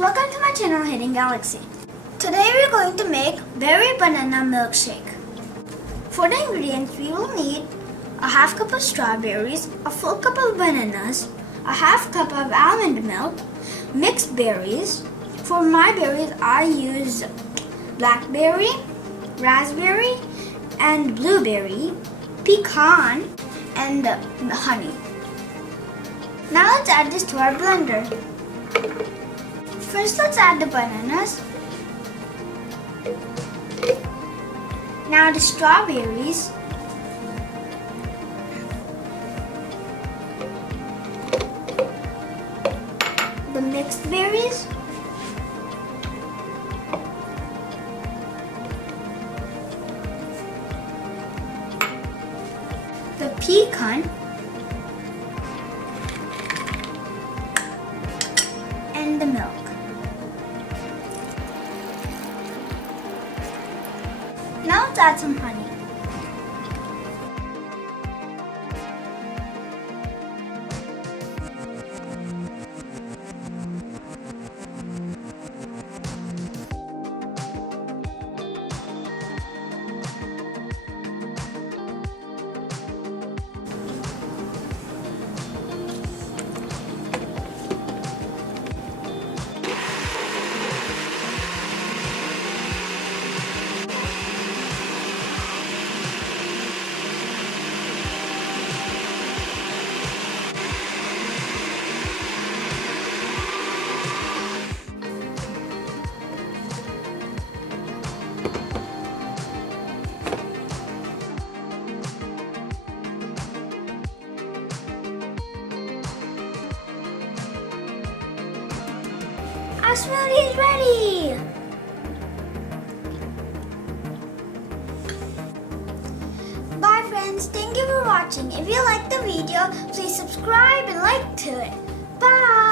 welcome to my channel Hidden Galaxy. Today we're going to make berry banana milkshake. For the ingredients we will need a half cup of strawberries, a full cup of bananas, a half cup of almond milk, mixed berries. For my berries I use blackberry, raspberry, and blueberry, pecan, and honey. Now let's add this to our blender. First, let's add the bananas. Now the strawberries. The mixed berries. The pecan. And the milk. Now let's add some honey. Our smoothie is ready! Bye friends, thank you for watching. If you liked the video, please subscribe and like to it. Bye!